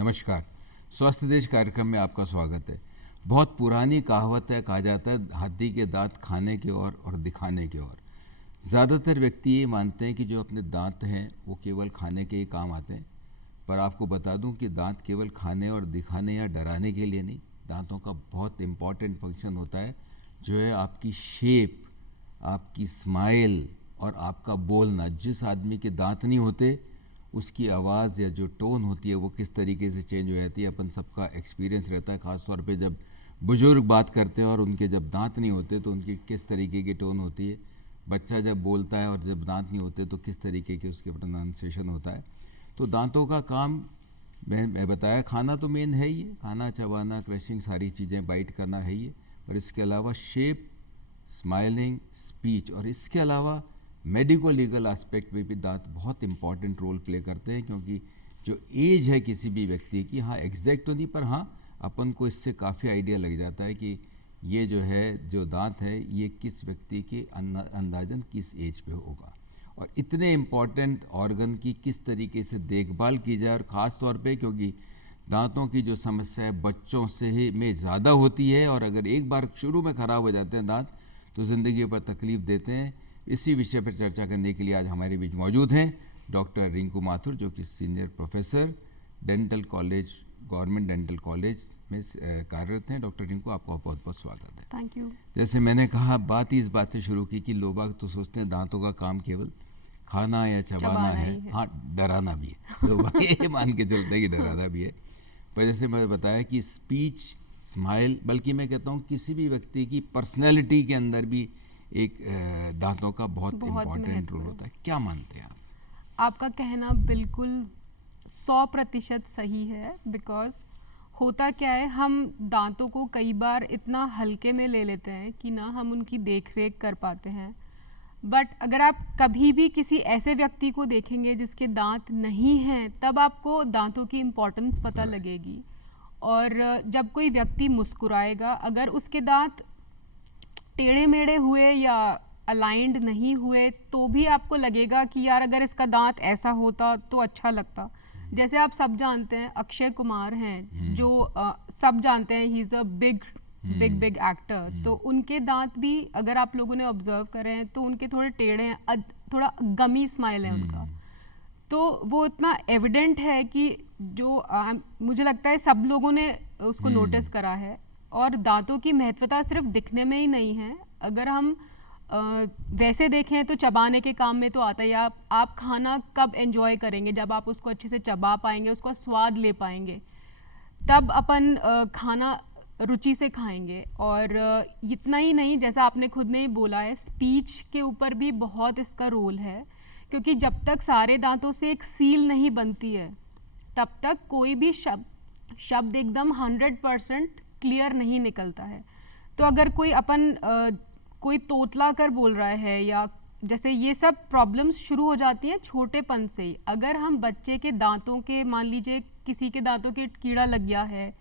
नमस्कार। स्वस्थ देश कार्यक्रम में आपका स्वागत है। बहुत पुरानी कहावत है, कहा जाता है हाथी के दांत खाने के और दिखाने के और। ज़्यादातर व्यक्ति ये मानते हैं कि जो अपने दांत हैं वो केवल खाने के ही काम आते हैं, पर आपको बता दूं कि दांत केवल खाने और दिखाने या डराने के लिए नहीं, दांतों का बहुत इम्पॉर्टेंट फंक्शन होता है, जो है आपकी शेप, आपकी स्माइल और आपका बोलना। जिस आदमी के दांत नहीं होते उसकी आवाज़ या जो टोन होती है वो किस तरीके से चेंज हो जाती है, अपन सबका एक्सपीरियंस रहता है। ख़ास तौर पे जब बुज़ुर्ग बात करते हैं और उनके जब दांत नहीं होते तो उनकी किस तरीके की टोन होती है। बच्चा जब बोलता है और जब दांत नहीं होते तो किस तरीके के उसके प्रोनाउंसिएशन होता है। तो दांतों का काम मैं बताया, खाना तो मेन है ही, खाना, चबाना, क्रशिंग, सारी चीज़ें बाइट करना है ही, पर इसके अलावा शेप, स्माइलिंग, स्पीच और इसके अलावा मेडिको लीगल एस्पेक्ट में भी दांत बहुत इंपॉर्टेंट रोल प्ले करते हैं। क्योंकि जो एज है किसी भी व्यक्ति की, हाँ एग्जैक्ट तो नहीं, पर हाँ अपन को इससे काफ़ी आइडिया लग जाता है कि ये जो है, जो दांत है, ये किस व्यक्ति के अंदाजन किस एज पे होगा और इतने इम्पॉर्टेंट ऑर्गन की किस तरीके से देखभाल की जाए। और ख़ास तौर पे क्योंकि दांतों की जो समस्या है बच्चों से ही में ज़्यादा होती है, और अगर एक बार शुरू में ख़राब हो जाते हैं दांत तो ज़िंदगी पर तकलीफ़ देते हैं। इसी विषय पर चर्चा करने के लिए आज हमारे बीच मौजूद हैं डॉक्टर रिंकू माथुर, जो कि senior professor dental college, government dental college में कार्यरत हैं। डॉक्टर रिंकू, आपका बहुत बहुत स्वागत है। Thank you. जैसे मैंने कहा, बात ही इस बात से शुरू की कि लोग तो सोचते हैं दांतों का काम केवल खाना या चबाना है। हाँ, डराना भी है, लोग ये मान के चलते हैं कि डराना भी है। पर जैसे मैंने बताया कि स्पीच, स्माइल, बल्कि मैं कहता हूँ किसी भी व्यक्ति की पर्सनैलिटी के अंदर भी एक दांतों का बहुत इम्पॉर्टेंट रोल होता है। क्या मानते हैं आप? आपका कहना बिल्कुल 100% सही है। बिकॉज होता क्या है, हम दांतों को कई बार इतना हल्के में ले लेते हैं कि ना हम उनकी देख रेख कर पाते हैं। बट अगर आप कभी भी किसी ऐसे व्यक्ति को देखेंगे जिसके दांत नहीं हैं, तब आपको दांतों की इम्पोर्टेंस पता लगेगी। और जब कोई व्यक्ति मुस्कुराएगा, अगर उसके दांत टेढ़े मेढ़े हुए या अलाइंड नहीं हुए तो भी आपको लगेगा कि यार अगर इसका दांत ऐसा होता तो अच्छा लगता। जैसे आप सब जानते हैं अक्षय कुमार हैं, जो सब जानते हैं he is a big actor. तो उनके दांत भी अगर आप लोगों ने ऑब्जर्व करें हैं तो उनके थोड़े टेढ़े हैं, थोड़ा गमी स्माइल है उनका। तो वो इतना एविडेंट है कि जो मुझे लगता है सब लोगों ने उसको नोटिस करा है। और दांतों की महत्वता सिर्फ दिखने में ही नहीं है। अगर हम वैसे देखें तो चबाने के काम में तो आता है। आप खाना कब एंजॉय करेंगे? जब आप उसको अच्छे से चबा पाएंगे, उसका स्वाद ले पाएंगे, तब अपन खाना रुचि से खाएंगे। और इतना ही नहीं, जैसा आपने खुद ने ही बोला है, स्पीच के ऊपर भी बहुत इसका रोल है। क्योंकि जब तक सारे दांतों से एक सील नहीं बनती है तब तक कोई भी शब्द एकदम 100% क्लियर नहीं निकलता है। तो अगर कोई तोतला कर बोल रहा है, या जैसे ये सब प्रॉब्लम्स शुरू हो जाती हैं छोटेपन से ही। अगर हम बच्चे के दांतों के, मान लीजिए किसी के दांतों के कीड़ा लग गया है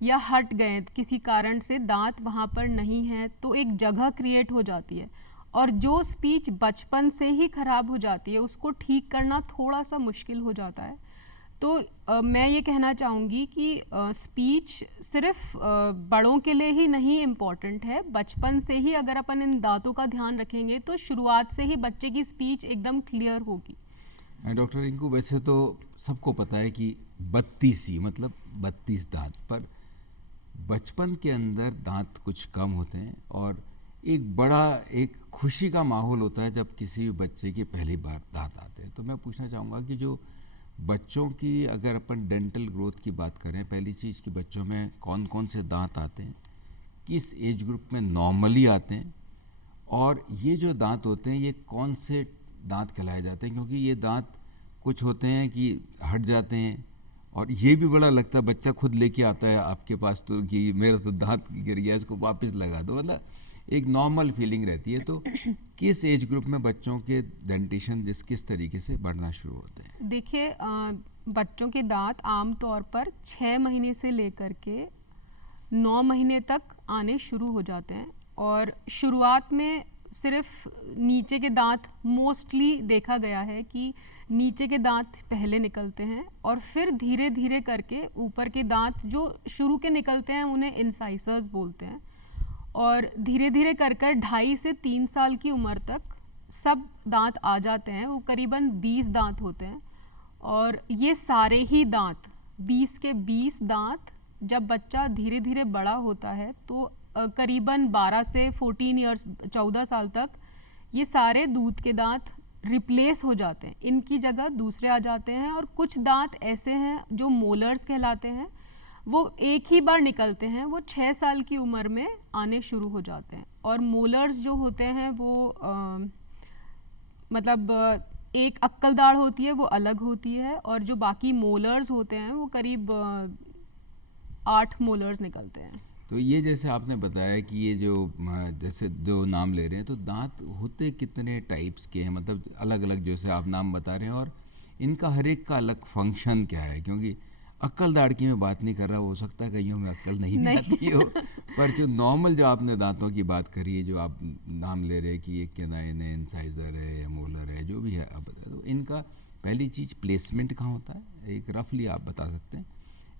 या हट गए किसी कारण से, दांत वहाँ पर नहीं है, तो एक जगह क्रिएट हो जाती है। और जो स्पीच बचपन से ही खराब हो जाती है उसको ठीक करना थोड़ा सा मुश्किल हो जाता है। तो मैं ये कहना चाहूँगी कि स्पीच सिर्फ बड़ों के लिए ही नहीं इम्पॉर्टेंट है। बचपन से ही अगर अपन इन दांतों का ध्यान रखेंगे तो शुरुआत से ही बच्चे की स्पीच एकदम क्लियर होगी। डॉक्टर रिंकू, वैसे तो सबको पता है कि 32 ही मतलब 32 दांत, पर बचपन के अंदर दांत कुछ कम होते हैं और एक खुशी का माहौल होता है जब किसी भी बच्चे के पहली बार दांत आते हैं। तो मैं पूछना चाहूँगा कि जो बच्चों की, अगर अपन डेंटल ग्रोथ की बात करें, पहली चीज़ कि बच्चों में कौन कौन से दांत आते हैं, किस एज ग्रुप में नॉर्मली आते हैं, और ये जो दांत होते हैं ये कौन से दांत कहलाए जाते हैं। क्योंकि ये दांत कुछ होते हैं कि हट जाते हैं, और ये भी बड़ा लगता है, बच्चा खुद लेके आता है आपके पास तो कि मेरा तो दांत गिर गया, इसको वापस लगा दो, मतलब एक नॉर्मल फीलिंग रहती है। तो किस एज ग्रुप में बच्चों के डेंटिशन किस तरीके से बढ़ना शुरू होते हैं? देखिए, बच्चों के दांत आमतौर पर 6 महीने से लेकर के 9 महीने तक आने शुरू हो जाते हैं। और शुरुआत में सिर्फ नीचे के दांत मोस्टली देखा गया है कि नीचे के दांत पहले निकलते हैं और फिर धीरे धीरे करके ऊपर के दांत जो शुरू के निकलते हैं उन्हें इंसाइसर्स बोलते हैं। और धीरे धीरे कर 2.5 से 3 साल की उम्र तक सब दांत आ जाते हैं। वो करीबन 20 दांत होते हैं और ये सारे ही दांत 20 के 20 दांत जब बच्चा धीरे धीरे बड़ा होता है तो करीबन 12 से 14 ईयर्स 14 साल तक ये सारे दूध के दांत रिप्लेस हो जाते हैं, इनकी जगह दूसरे आ जाते हैं। और कुछ दांत ऐसे हैं जो मोलर्स कहलाते हैं, वो एक ही बार निकलते हैं, वो 6 साल की उम्र में आने शुरू हो जाते हैं। और मोलर्स जो होते हैं वो मतलब एक अक्कल दाढ़ होती है वो अलग होती है और जो बाकी मोलर्स होते हैं वो करीब 8 मोलर्स निकलते हैं। तो ये जैसे आपने बताया कि ये जो जैसे जो नाम ले रहे हैं, तो दांत होते कितने टाइप्स के हैं, मतलब अलग अलग जैसे आप नाम बता रहे हैं, और इनका हर एक का अलग फंक्शन क्या है? क्योंकि अक्कल दाढ़ की मैं बात नहीं कर रहा, हो सकता है कईयों में अक्कल नहीं आती हो, पर जो नॉर्मल जो आपने दांतों की बात करी है, जो आप नाम ले रहे हैं कि ये कैनाइन है, इंसाइजर है या मोलर है, जो भी है आप बताए, तो इनका पहली चीज़ प्लेसमेंट कहाँ होता है, एक रफली आप बता सकते हैं,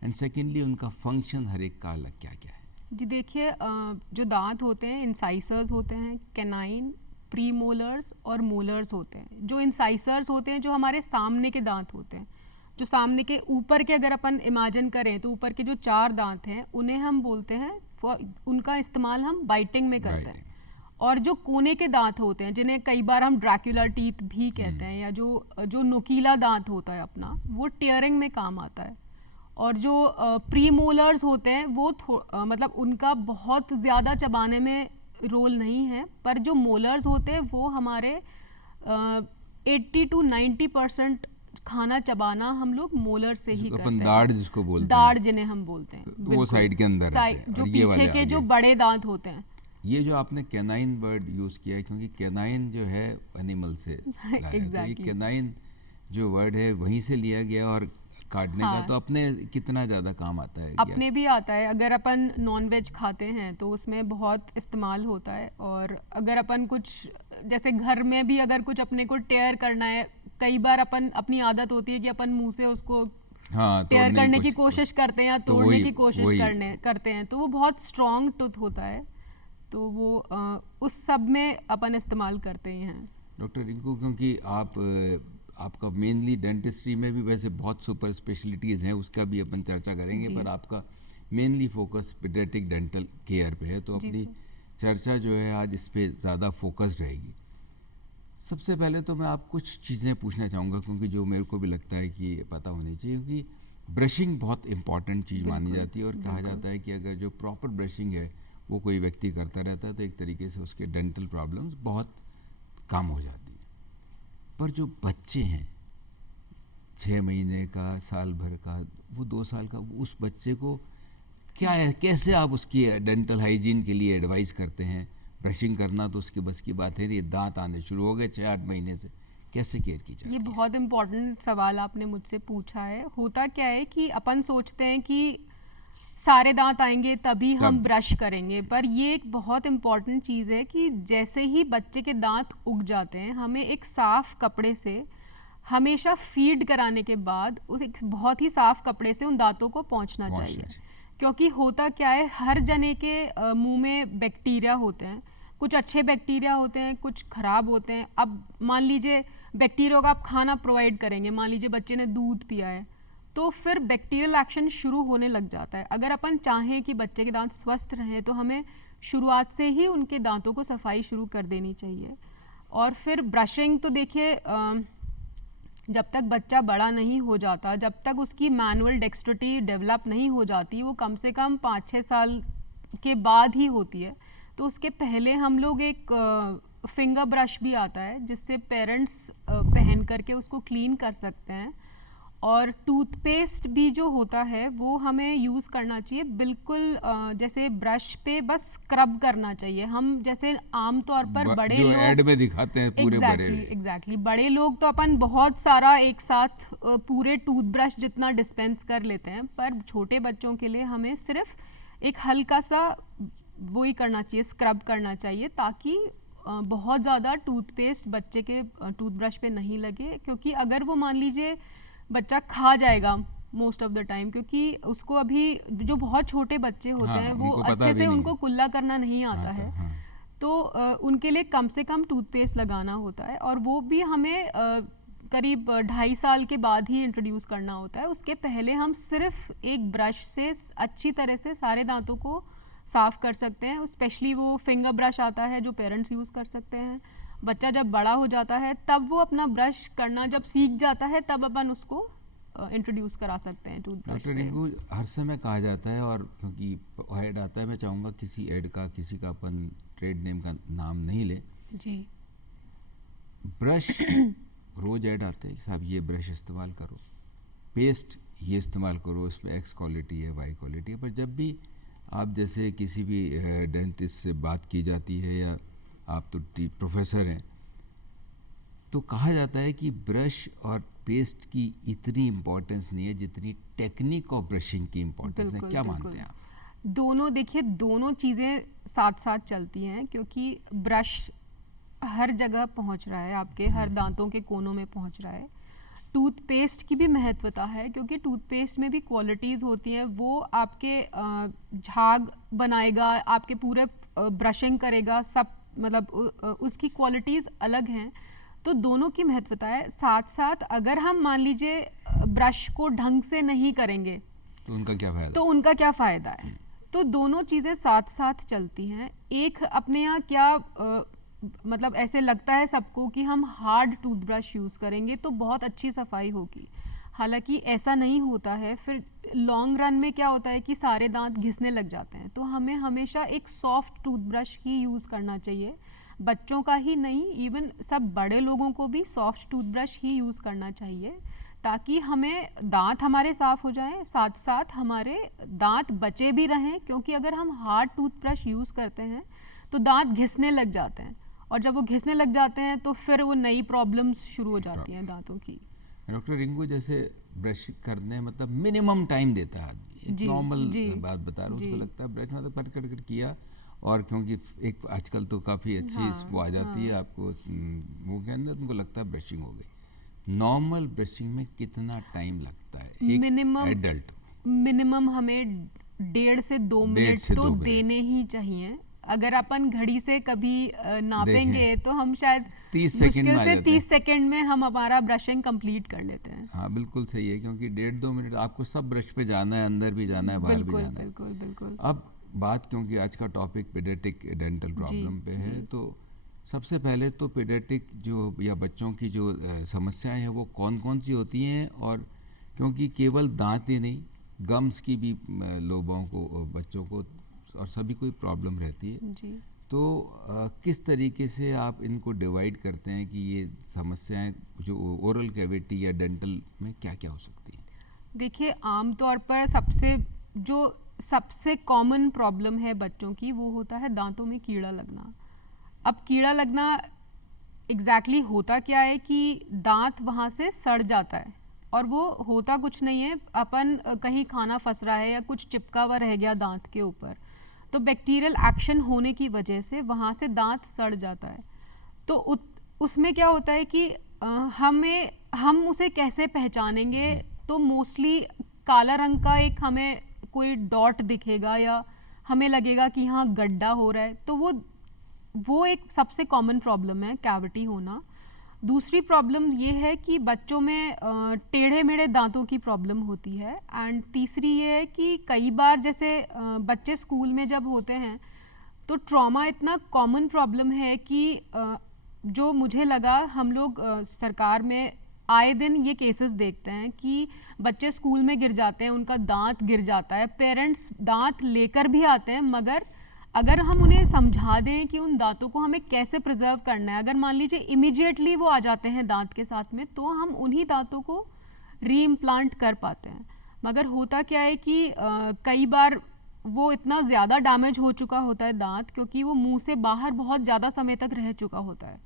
एंड सेकेंडली उनका फंक्शन हर एक का अलग क्या क्या है? जी देखिए, जो दांत होते हैं इंसाइसर्स होते हैं, कैनाइन, प्री मोलर्स और मोलर्स होते हैं। जो इंसाइसर्स होते हैं जो हमारे सामने के दांत होते हैं, जो सामने के ऊपर के अगर अपन इमेजिन करें तो ऊपर के जो 4 दांत हैं उन्हें हम बोलते हैं, उनका इस्तेमाल हम बाइटिंग में करते हैं। और जो कोने के दांत होते हैं जिन्हें कई बार हम ड्रैक्युला टीथ भी कहते हैं, या जो नुकीला दांत होता है अपना, वो टीयरिंग में काम आता है। और जो प्री मोलर्स होते हैं वो मतलब उनका बहुत ज़्यादा चबाने में रोल नहीं है, पर जो मोलर्स होते हैं वो हमारे 80 to 90% खाना चबाना हम लोग मोलर से ही करते हैं। दाढ़ जिसको बोलते हैं, दाढ़ जिन्हें हम बोलते हैं, तो वो साइड के अंदर रहते हैं, जो और ये पीछे वाले के जो आगे। बड़े दांत होते हैं। ये जो आपने कैनाइन वर्ड यूज़ किया है, क्योंकि कैनाइन जो है एनिमल से लाया है, तो ये कैनाइन जो वर्ड है वहीं से लिया गया, और काटने का तो अपने कितना ज़्यादा काम आता है? अपने भी आता है। अगर अपन नॉन वेज खाते हैं तो उसमें बहुत इस्तेमाल होता है। और अगर अपन कुछ जैसे घर में भी अगर कुछ अपने को टेयर करना है, कई बार अपन अपनी आदत होती है कि अपन मुंह से उसको टेयर करने की कोशिश करते हैं या तोड़ने की कोशिश करते हैं, तो वो बहुत स्ट्रॉन्ग टूथ होता है, तो वो उस सब में अपन इस्तेमाल करते हैं। डॉक्टर रिंकू, क्योंकि आपका मेनली डेंटिस्ट्री में भी वैसे बहुत सुपर स्पेशलिटीज़ हैं, उसका भी अपन चर्चा करेंगे, पर आपका mainly focus paediatric dental care पे है, तो अपनी चर्चा जो है आज इस पे ज़्यादा फोकस्ड रहेगी। सबसे पहले तो मैं आप कुछ चीज़ें पूछना चाहूँगा, क्योंकि जो मेरे को भी लगता है कि पता होनी चाहिए, क्योंकि ब्रशिंग बहुत इंपॉर्टेंट चीज़ मानी जाती है, और कहा जाता है कि अगर जो प्रॉपर ब्रशिंग है वो कोई व्यक्ति करता रहता है तो एक तरीके से उसके डेंटल प्रॉब्लम्स बहुत कम हो जाती है। पर जो बच्चे हैं 6 महीने का, साल भर का, वो 2 साल का, उस बच्चे को क्या है, कैसे आप उसकी डेंटल हाइजीन के लिए एडवाइस करते हैं? ब्रशिंग करना तो उसकी बस की बात है, ये दांत आने शुरू हो गए 6-8 महीने से, कैसे केयर की जाती है? ये बहुत इम्पोर्टेंट सवाल आपने मुझसे पूछा है। होता क्या है कि अपन सोचते हैं कि सारे दांत आएंगे तभी हम ब्रश करेंगे, पर ये एक बहुत इम्पॉर्टेंट चीज़ है कि जैसे ही बच्चे के दांत उग जाते हैं, हमें एक साफ कपड़े से हमेशा फीड कराने के बाद उस एक बहुत ही साफ कपड़े से उन दांतों को पोंछना चाहिए। क्योंकि होता क्या है, हर जने के मुंह में बैक्टीरिया होते हैं, कुछ अच्छे बैक्टीरिया होते हैं, कुछ खराब होते हैं। अब मान लीजिए बैक्टीरिया का आप खाना प्रोवाइड करेंगे, मान लीजिए बच्चे ने दूध पिया है, तो फिर बैक्टीरियल एक्शन शुरू होने लग जाता है। अगर अपन चाहें कि बच्चे के दांत स्वस्थ रहें तो हमें शुरुआत से ही उनके दांतों को सफाई शुरू कर देनी चाहिए। और फिर ब्रशिंग तो देखिए, जब तक बच्चा बड़ा नहीं हो जाता, जब तक उसकी मैनुअल डेक्स्ट्रिटी डेवलप नहीं हो जाती, वो कम से कम 5-6 साल के बाद ही होती है, तो उसके पहले हम लोग एक फिंगर ब्रश भी आता है जिससे पेरेंट्स पहन करके उसको क्लीन कर सकते हैं। और टूथपेस्ट भी जो होता है वो हमें यूज़ करना चाहिए, बिल्कुल जैसे ब्रश पे बस स्क्रब करना चाहिए। हम जैसे आमतौर पर बड़े जो लोग ऐड में दिखाते हैं पूरे एग्जैक्टली बड़े लोग तो अपन बहुत सारा एक साथ पूरे टूथब्रश जितना डिस्पेंस कर लेते हैं, पर छोटे बच्चों के लिए हमें सिर्फ एक हल्का सा वही करना चाहिए, स्क्रब करना चाहिए, ताकि बहुत ज़्यादा टूथपेस्ट बच्चे के टूथब्रश पे नहीं लगे, क्योंकि अगर वो मान लीजिए बच्चा खा जाएगा मोस्ट ऑफ द टाइम, क्योंकि उसको अभी जो बहुत छोटे बच्चे होते हाँ, हैं वो उनको पता अच्छे भी से नहीं उनको कुल्ला करना नहीं आता आता, है। हाँ। तो उनके लिए कम से कम टूथपेस्ट लगाना होता है, और वो भी हमें करीब 2.5 साल के बाद ही इंट्रोड्यूस करना होता है। उसके पहले हम सिर्फ एक ब्रश से अच्छी तरह से सारे दांतों को साफ कर सकते हैं। स्पेशली वो फिंगर ब्रश आता है जो पेरेंट्स यूज़ कर सकते हैं। बच्चा जब बड़ा हो जाता है तब वो अपना ब्रश करना जब सीख जाता है तब अपन उसको इंट्रोड्यूस करा सकते हैं टूथब्रश डॉक्टर से। रिंकू, हर समय कहा जाता है, और क्योंकि ऐड आता है, मैं चाहूँगा किसी ऐड का, किसी का अपन ट्रेड नेम का नाम नहीं ले। जी। ब्रश रोज ऐड आते हैं, साहब ये ब्रश इस्तेमाल करो, पेस्ट ये इस्तेमाल करो, इसमें एक्स क्वालिटी है, वाई क्वालिटी है। पर जब भी आप जैसे किसी भी डेंटिस्ट से बात की जाती है, या आप तो प्रोफेसर हैं, तो कहा जाता है कि ब्रश और पेस्ट की इतनी इम्पोर्टेंस नहीं है जितनी टेक्निक ऑफ ब्रशिंग की इम्पोर्टेंस है। क्या मानते हैं आप? दोनों, देखिए दोनों चीज़ें साथ साथ चलती हैं, क्योंकि ब्रश हर जगह पहुंच रहा है, आपके हर दांतों के कोनों में पहुंच रहा है। टूथपेस्ट की भी महत्वता है, क्योंकि टूथपेस्ट में भी क्वालिटीज़ होती हैं। वो आपके झाग बनाएगा, आपके पूरे ब्रशिंग करेगा, सब मतलब उसकी क्वालिटीज़ अलग हैं। तो दोनों की महत्वता है। साथ साथ अगर हम मान लीजिए ब्रश को ढंग से नहीं करेंगे तो उनका क्या फ़ायदा? तो उनका क्या फ़ायदा है? तो दोनों चीज़ें साथ साथ चलती हैं। एक अपने यहाँ क्या मतलब ऐसे लगता है सबको कि हम हार्ड टूथब्रश यूज़ करेंगे तो बहुत अच्छी सफाई होगी, हालांकि ऐसा नहीं होता है। फिर लॉन्ग रन में क्या होता है कि सारे दांत घिसने लग जाते हैं। तो हमें हमेशा एक सॉफ्ट टूथब्रश ही यूज़ करना चाहिए। बच्चों का ही नहीं, इवन सब बड़े लोगों को भी सॉफ्ट टूथब्रश ही यूज़ करना चाहिए, ताकि हमें दांत हमारे साफ़ हो जाएं, साथ साथ हमारे दांत बचे भी रहें। क्योंकि अगर हम हार्ड टूथब्रश यूज़ करते हैं तो दांत घिसने लग जाते हैं, और जब वो घिसने लग जाते हैं तो फिर वो नई प्रॉब्लम्स शुरू हो जाती हैं दांतों की। डॉक्टर रिंकू, जैसे ब्रश करने मतलब मिनिमम टाइम देता है आदमी, एक नॉर्मल बात बता रहा हूँ, उसको लगता है ब्रश मतलब कर किया, और क्योंकि एक आजकल तो काफ़ी अच्छी वो आ जाती है आपको मुंह के अंदर, उनको लगता है ब्रशिंग हो गई। नॉर्मल ब्रशिंग में कितना टाइम लगता है एक एडल्ट? मिनिमम हमें 1.5 से 2 मिनट तो देने ही चाहिए। अगर अपन घड़ी से कभी नापेंगे तो हम शायद 30 सेकंड में 30 सेकंड में हम हमारा ब्रशिंग कंप्लीट कर लेते हैं। हाँ बिल्कुल सही है, क्योंकि 1.5-2 मिनट आपको सब ब्रश पे जाना है, अंदर भी जाना है, बाहर भी जाना है। बिल्कुल बिल्कुल। अब बात, क्योंकि आज का टॉपिक पीडियाट्रिक डेंटल प्रॉब्लम पे है, तो सबसे पहले तो पीडियाट्रिक जो या बच्चों की जो समस्याएं हैं वो कौन कौन सी होती हैं? और क्योंकि केवल दांत ही नहीं, गम्स की भी लोगों को, बच्चों को और सभी कोई प्रॉब्लम रहती है जी। तो किस तरीके से आप इनको डिवाइड करते हैं कि ये समस्याएं जो ओरल कैविटी या डेंटल में क्या क्या हो सकती हैं? देखिए, आमतौर पर सबसे कॉमन प्रॉब्लम है बच्चों की, वो होता है दांतों में कीड़ा लगना। अब कीड़ा लगना एग्जैक्टली होता क्या है कि दांत वहाँ से सड़ जाता है, और वो होता कुछ नहीं है, अपन कहीं खाना फंस रहा है या कुछ चिपका हुआ रह गया दांत के ऊपर, तो बैक्टीरियल एक्शन होने की वजह से वहाँ से दांत सड़ जाता है। तो उसमें क्या होता है कि हम उसे कैसे पहचानेंगे? तो मोस्टली काला रंग का एक हमें कोई डॉट दिखेगा, या हमें लगेगा कि हाँ गड्ढा हो रहा है, तो वो एक सबसे कॉमन प्रॉब्लम है, कैविटी होना। दूसरी प्रॉब्लम ये है कि बच्चों में टेढ़े मेढ़े दांतों की प्रॉब्लम होती है। एंड तीसरी ये है कि कई बार जैसे बच्चे स्कूल में जब होते हैं तो ट्रॉमा इतना कॉमन प्रॉब्लम है कि जो मुझे लगा, हम लोग सरकार में आए दिन ये केसेस देखते हैं कि बच्चे स्कूल में गिर जाते हैं, उनका दांत गिर जाता है, पेरेंट्स दांत लेकर भी आते हैं, मगर अगर हम उन्हें समझा दें कि उन दांतों को हमें कैसे प्रिजर्व करना है, अगर मान लीजिए इमीडिएटली वो आ जाते हैं दांत के साथ में, तो हम उन्हीं दांतों को री-इम्प्लांट कर पाते हैं। मगर होता क्या है कि कई बार वो इतना ज़्यादा डैमेज हो चुका होता है दांत, क्योंकि वो मुंह से बाहर बहुत ज़्यादा समय तक रह चुका होता है,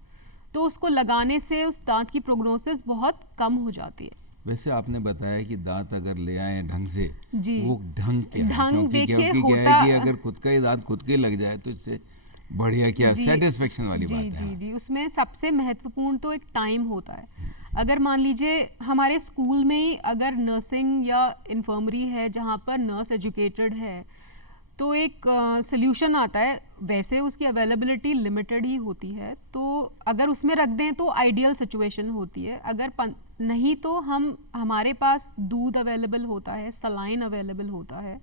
तो उसको लगाने से उस दांत की प्रोग्नोसिस बहुत कम हो जाती है। वैसे आपने बताया कि दांत अगर ले आए ढंग से, जी, वो ढंग क्या है? क्योंकि क्या है कि अगर खुद का ही दांत खुद के लग जाए तो इससे बढ़िया, क्या जी, सेटिस्फेक्शन वाली जी, बात है। जी, जी, उसमें सबसे महत्वपूर्ण तो एक टाइम होता है। अगर मान लीजिए हमारे स्कूल में ही अगर नर्सिंग या इन्फर्मरी है जहाँ पर नर्स एजुकेटेड है, तो एक सॉल्यूशन आता है। वैसे उसकी अवेलेबिलिटी लिमिटेड ही होती है, तो अगर उसमें रख दें तो आइडियल सिचुएशन होती है। अगर नहीं तो हमारे पास दूध अवेलेबल होता है, सलाइन अवेलेबल होता है,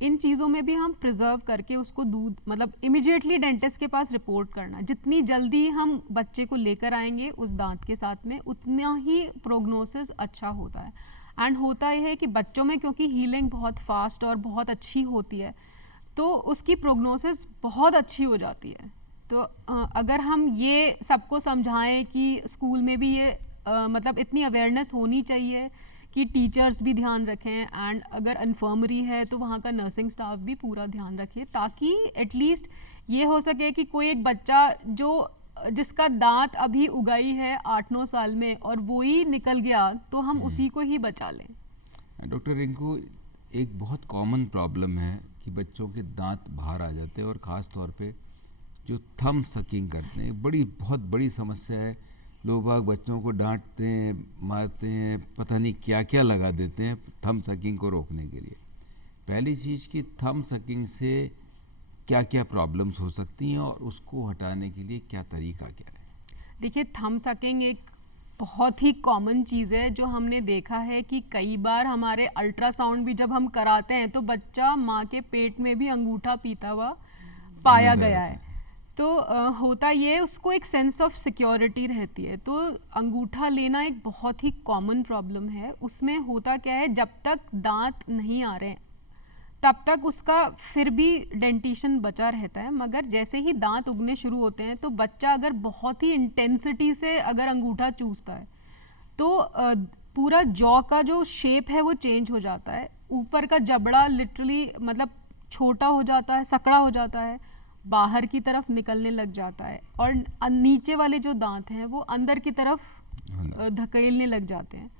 इन चीज़ों में भी हम प्रिजर्व करके उसको दूध मतलब इमिडिएटली डेंटिस्ट के पास रिपोर्ट करना। जितनी जल्दी हम बच्चे को लेकर आएंगे उस दांत के साथ में, उतना ही प्रोग्नोसिस अच्छा होता है। एंड होता यह है कि बच्चों में क्योंकि हीलिंग बहुत फास्ट और बहुत अच्छी होती है, तो उसकी प्रोग्नोसिस बहुत अच्छी हो जाती है। तो अगर हम ये सबको समझाएं कि स्कूल में भी ये मतलब इतनी अवेयरनेस होनी चाहिए कि टीचर्स भी ध्यान रखें, एंड अगर इन्फर्मरी है तो वहाँ का नर्सिंग स्टाफ भी पूरा ध्यान रखे, ताकि एटलीस्ट ये हो सके कि कोई एक बच्चा जिसका दांत अभी उगाई है 8-9 साल में और वो ही निकल गया, तो हम उसी को ही बचा लें। डॉक्टर रिंकू, एक बहुत कॉमन प्रॉब्लम है कि बच्चों के दांत बाहर आ जाते हैं, और ख़ास तौर पे जो थंब सकिंग करते हैं, बहुत बड़ी समस्या है। लोग बाग बच्चों को डांटते हैं, मारते हैं, पता नहीं क्या क्या लगा देते हैं थंब सकिंग को रोकने के लिए। पहली चीज़ कि थंब सकिंग से क्या क्या प्रॉब्लम्स हो सकती हैं और उसको हटाने के लिए क्या तरीका क्या है? देखिए, थंब सकिंग एक बहुत ही कॉमन चीज़ है जो हमने देखा है कि कई बार हमारे अल्ट्रासाउंड भी जब हम कराते हैं तो बच्चा माँ के पेट में भी अंगूठा पीता हुआ पाया गया है। तो होता ये, उसको एक सेंस ऑफ सिक्योरिटी रहती है। तो अंगूठा लेना एक बहुत ही कॉमन प्रॉब्लम है। उसमें होता क्या है, जब तक दांत नहीं आ रहे हैं तब तक उसका फिर भी डेंटिशन बचा रहता है, मगर जैसे ही दांत उगने शुरू होते हैं तो बच्चा अगर बहुत ही इंटेंसिटी से अगर अंगूठा चूसता है तो पूरा जॉ का जो शेप है वो चेंज हो जाता है। ऊपर का जबड़ा लिटरली मतलब छोटा हो जाता है, सकड़ा हो जाता है, बाहर की तरफ निकलने लग जाता है, और नीचे वाले जो दांत हैं वो अंदर की तरफ धकेलने लग जाते हैं,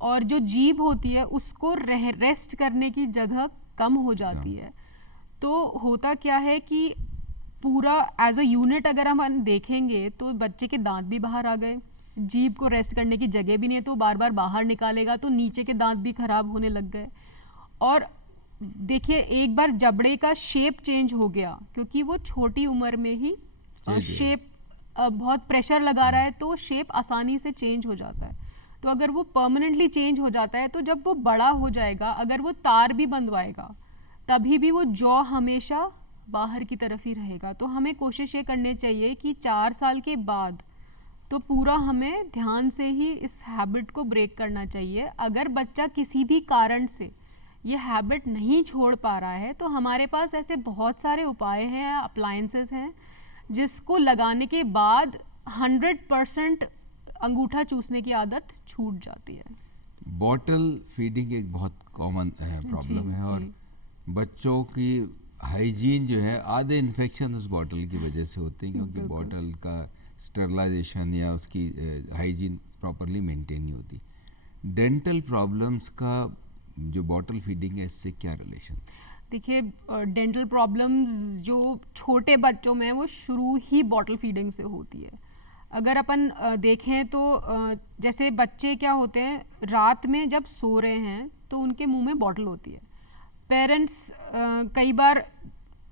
और जो जीभ होती है उसको रेस्ट करने की जगह कम हो जाती है। तो होता क्या है कि पूरा एज अ यूनिट अगर हम देखेंगे तो बच्चे के दांत भी बाहर आ गए, जीभ को रेस्ट करने की जगह भी नहीं है, तो बार बार बाहर निकालेगा तो नीचे के दांत भी खराब होने लग गए। और देखिए, एक बार जबड़े का शेप चेंज हो गया, क्योंकि वो छोटी उम्र में ही शेप बहुत प्रेशर लगा रहा है, तो शेप आसानी से चेंज हो जाता है। तो अगर वो परमानेंटली चेंज हो जाता है तो जब वो बड़ा हो जाएगा, अगर वो तार भी बंधवाएगा तभी भी वो जॉ हमेशा बाहर की तरफ ही रहेगा। तो हमें कोशिश ये करनी चाहिए कि 4 साल के बाद तो पूरा हमें ध्यान से ही इस हैबिट को ब्रेक करना चाहिए। अगर बच्चा किसी भी कारण से ये हैबिट नहीं छोड़ पा रहा है तो हमारे पास ऐसे बहुत सारे उपाय हैं, अप्लायंसेस हैं, जिसको लगाने के बाद 100% अंगूठा चूसने की आदत छूट जाती है। बॉटल फीडिंग एक बहुत कॉमन प्रॉब्लम है, और बच्चों की हाइजीन जो है, आधे इन्फेक्शन उस बॉटल की वजह से होते हैं, क्योंकि बॉटल का स्टरलाइजेशन या उसकी हाइजीन प्रॉपरली मेंटेन नहीं होती। डेंटल प्रॉब्लम्स का जो बॉटल फीडिंग है, इससे क्या रिलेशन? देखिए, डेंटल प्रॉब्लम्स जो छोटे बच्चों में वो शुरू ही बॉटल फीडिंग से होती है। अगर अपन देखें तो जैसे बच्चे क्या होते हैं, रात में जब सो रहे हैं तो उनके मुंह में बॉटल होती है। पेरेंट्स कई बार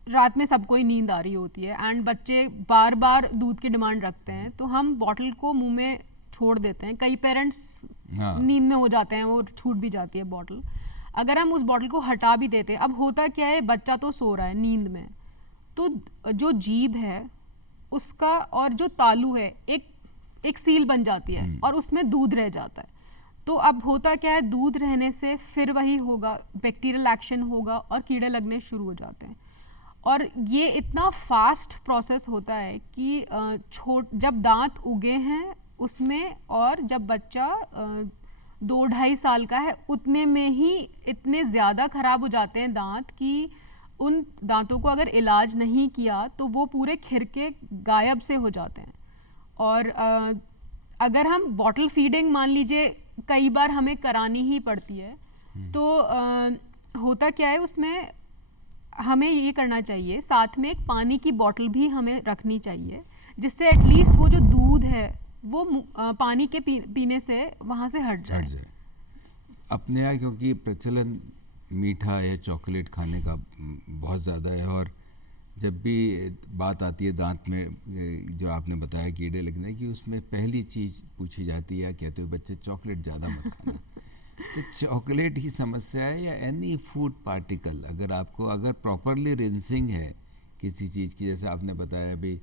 रात में सबको ही नींद आ रही होती है एंड बच्चे बार बार दूध की डिमांड रखते हैं, तो हम बॉटल को मुंह में छोड़ देते हैं। कई पेरेंट्स नींद में हो जाते हैं, वो छूट भी जाती है बॉटल। अगर हम उस बॉटल को हटा भी देते हैं, अब होता क्या है, बच्चा तो सो रहा है नींद में, तो जो जीभ है उसका और जो तालू है एक सील बन जाती है और उसमें दूध रह जाता है। तो अब होता क्या है, दूध रहने से फिर वही होगा, बैक्टीरियल एक्शन होगा और कीड़े लगने शुरू हो जाते हैं। और ये इतना फास्ट प्रोसेस होता है कि जब दांत उगे हैं उसमें, और जब बच्चा 2-2.5 साल का है उतने में ही इतने ज़्यादा खराब हो जाते हैं दांत कि उन दांतों को अगर इलाज नहीं किया तो वो पूरे खिरके गायब से हो जाते हैं। और अगर हम बॉटल फीडिंग मान लीजिए कई बार हमें करानी ही पड़ती है, तो होता क्या है उसमें, हमें ये करना चाहिए, साथ में एक पानी की बोतल भी हमें रखनी चाहिए, जिससे एटलीस्ट वो जो दूध है वो पानी के पीने से वहाँ से हट जाए। अपने यहाँ क्योंकि प्रचलन मीठा या चॉकलेट खाने का बहुत ज़्यादा है, और जब भी बात आती है दांत में जो आपने बताया कीड़े लगने की, उसमें पहली चीज़ पूछी जाती है, कहते हो बच्चे चॉकलेट ज़्यादा मत खाना। तो चॉकलेट ही समस्या है या एनी फूड पार्टिकल, अगर प्रॉपरली रिंसिंग है किसी चीज़ की, जैसे आपने बताया अभी,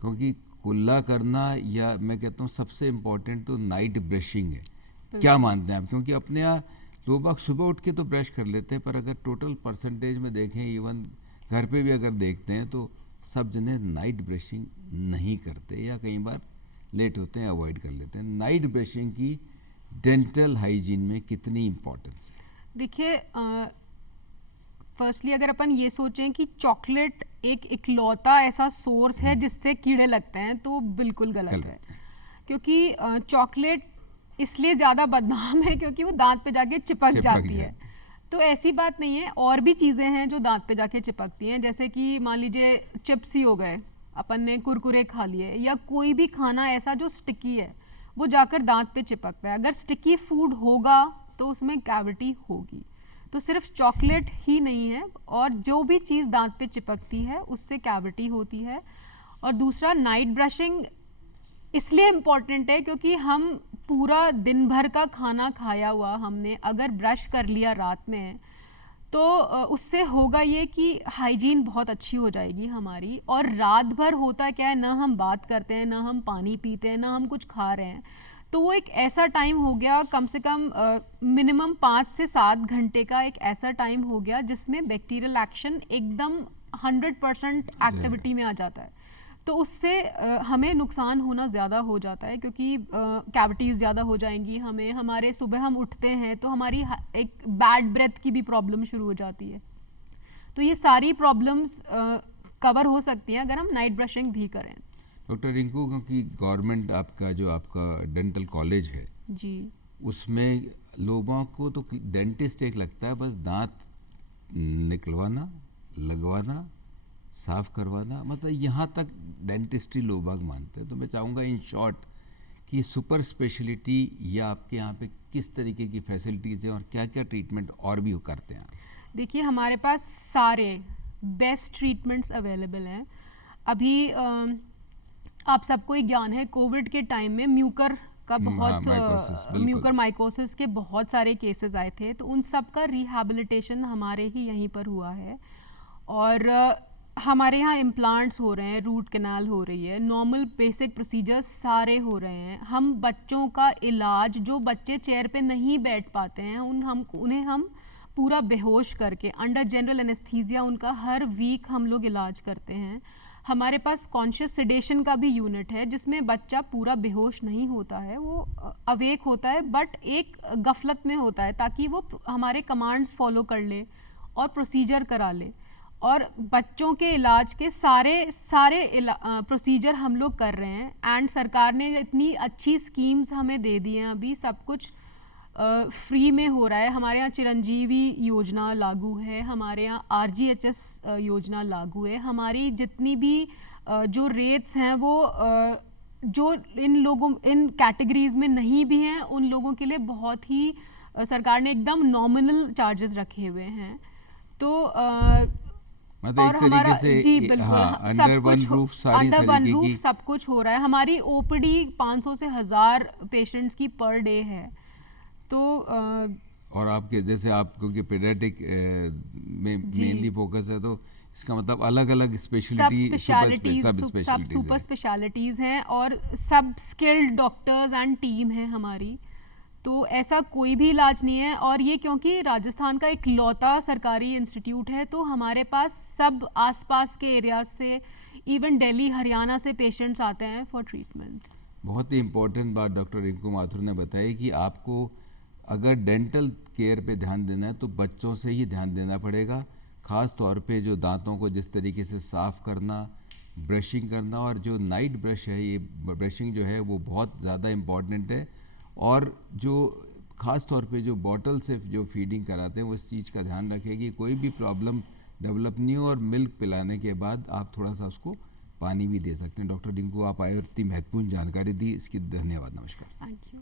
क्योंकि कुल्ला करना, या मैं कहता हूँ सबसे इम्पोर्टेंट तो नाइट ब्रशिंग है। क्या मानते हैं आप? क्योंकि अपने यहाँ लोग सुबह उठ के तो ब्रश कर लेते हैं, पर अगर टोटल परसेंटेज में देखें, इवन घर पे भी अगर देखते हैं, तो सब जने नाइट ब्रशिंग नहीं करते, या कई बार लेट होते हैं, अवॉइड कर लेते हैं। नाइट ब्रशिंग की डेंटल हाइजीन में कितनी इम्पोर्टेंस है? देखिए, फर्स्टली अगर अपन ये सोचें कि चॉकलेट एक इकलौता ऐसा सोर्स है जिससे कीड़े लगते हैं, तो बिल्कुल गलत है। क्योंकि चॉकलेट इसलिए ज़्यादा बदनाम है क्योंकि वो दांत पे जाके चिपक जाती है। तो ऐसी बात नहीं है, और भी चीज़ें हैं जो दांत पे जाके चिपकती हैं, जैसे कि मान लीजिए चिप्स ही हो गए, अपन ने कुरकुरे खा लिए, या कोई भी खाना ऐसा जो स्टिकी है वो जाकर दांत पे चिपकता है। अगर स्टिकी फूड होगा तो उसमें कैविटी होगी। तो सिर्फ चॉकलेट ही नहीं है, और जो भी चीज़ दांत पे चिपकती है उससे कैविटी होती है। और दूसरा, नाइट ब्रशिंग इसलिए इम्पॉर्टेंट है क्योंकि हम पूरा दिन भर का खाना खाया हुआ हमने अगर ब्रश कर लिया रात में, तो उससे होगा ये कि हाइजीन बहुत अच्छी हो जाएगी हमारी। और रात भर होता क्या है, ना हम बात करते हैं, ना हम पानी पीते हैं, ना हम कुछ खा रहे हैं, तो वो एक ऐसा टाइम हो गया, कम से कम मिनिमम 5 से 7 घंटे का एक ऐसा टाइम हो गया जिसमें बैक्टीरियल एक्शन एकदम 100% एक्टिविटी में आ जाता है। तो उससे हमें नुकसान होना ज़्यादा हो जाता है, क्योंकि कैविटीज़ ज़्यादा हो जाएंगी हमें, हमारे सुबह हम उठते हैं तो हमारी एक बैड ब्रेथ की भी प्रॉब्लम शुरू हो जाती है। तो ये सारी प्रॉब्लम्स कवर हो सकती हैं अगर हम नाइट ब्रशिंग भी करें। डॉक्टर रिंकू, क्योंकि गवर्नमेंट आपका डेंटल कॉलेज है जी, उसमें लोगों को तो डेंटिस्ट एक लगता है, बस दांत निकलवाना, लगवाना, साफ करवाना, मतलब यहाँ तक डेंटिस्ट्री लोग बाग मानते हैं। तो मैं चाहूँगा इन शॉर्ट कि सुपर स्पेशलिटी या आपके यहाँ पे किस तरीके की फैसिलिटीज़ हैं और क्या क्या ट्रीटमेंट और भी करते हैं? देखिए, हमारे पास सारे बेस्ट ट्रीटमेंट्स अवेलेबल हैं। अभी आप सबको ही ज्ञान है, कोविड के टाइम में म्यूकर का म्यूकर माइकोसिस के बहुत सारे केसेस आए थे, तो उन सब का रिहैबिलिटेशन हमारे ही यहीं पर हुआ है। और हमारे यहाँ इम्प्लांट्स हो रहे हैं, रूट कैनाल हो रही है, नॉर्मल बेसिक प्रोसीजर्स सारे हो रहे हैं। हम बच्चों का इलाज, जो बच्चे चेयर पे नहीं बैठ पाते हैं, उन्हें हम पूरा बेहोश करके अंडर जनरल एनेस्थीसिया उनका हर वीक हम लोग इलाज करते हैं। हमारे पास कॉन्शियस सिडेशन का भी यूनिट है, जिसमें बच्चा पूरा बेहोश नहीं होता है, वो अवेक होता है, बट एक गफलत में होता है, ताकि वो हमारे कमांड्स फॉलो कर ले और प्रोसीजर करा ले। और बच्चों के इलाज के सारे प्रोसीजर हम लोग कर रहे हैं। एंड सरकार ने इतनी अच्छी स्कीम्स हमें दे दी हैं, अभी सब कुछ फ्री में हो रहा है। हमारे यहाँ चिरंजीवी योजना लागू है, हमारे यहाँ RGHS योजना लागू है। हमारी जितनी भी जो रेट्स हैं वो जो इन कैटेगरीज में नहीं भी हैं, उन लोगों के लिए बहुत ही सरकार ने एकदम नॉमिनल चार्जेस रखे हुए हैं। तो और हमारा जी बिल्कुल, हाँ, अंडर वन रूफ सब कुछ हो रहा है। हमारी OPD 500 से 1000 पेशेंट्स की पर डे है। तो और आपके जैसे आप क्योंकि पेडियाट्रिक में मेनली फोकस है, तो इसका मतलब अलग अलग स्पेशलिटी सुपर स्पेशलिटीज़ हैं और सब स्किल्ड डॉक्टर्स एंड टीम है हमारी। तो ऐसा कोई भी इलाज नहीं है। और ये क्योंकि राजस्थान का इकलौता सरकारी इंस्टीट्यूट है, तो हमारे पास सब आसपास के एरियाज से, इवन दिल्ली हरियाणा से पेशेंट्स आते हैं फॉर ट्रीटमेंट। बहुत ही इम्पोर्टेंट बात डॉक्टर रिंकू माथुर ने बताई कि आपको अगर डेंटल केयर पे ध्यान देना है तो बच्चों से ही ध्यान देना पड़ेगा, ख़ास तौर पे जो दांतों को जिस तरीके से साफ़ करना, ब्रशिंग करना, और जो नाइट ब्रश है, ये ब्रशिंग जो है वो बहुत ज़्यादा इम्पॉर्टेंट है। और जो ख़ास तौर पे जो बॉटल से जो फीडिंग कराते हैं वो इस चीज़ का ध्यान रखें कि कोई भी प्रॉब्लम डेवलप नहीं हो, और मिल्क पिलाने के बाद आप थोड़ा सा उसको पानी भी दे सकते हैं। डॉक्टर डिंकू, आप आए और इतनी महत्वपूर्ण जानकारी दी, इसकी धन्यवाद। नमस्कार। Thank you.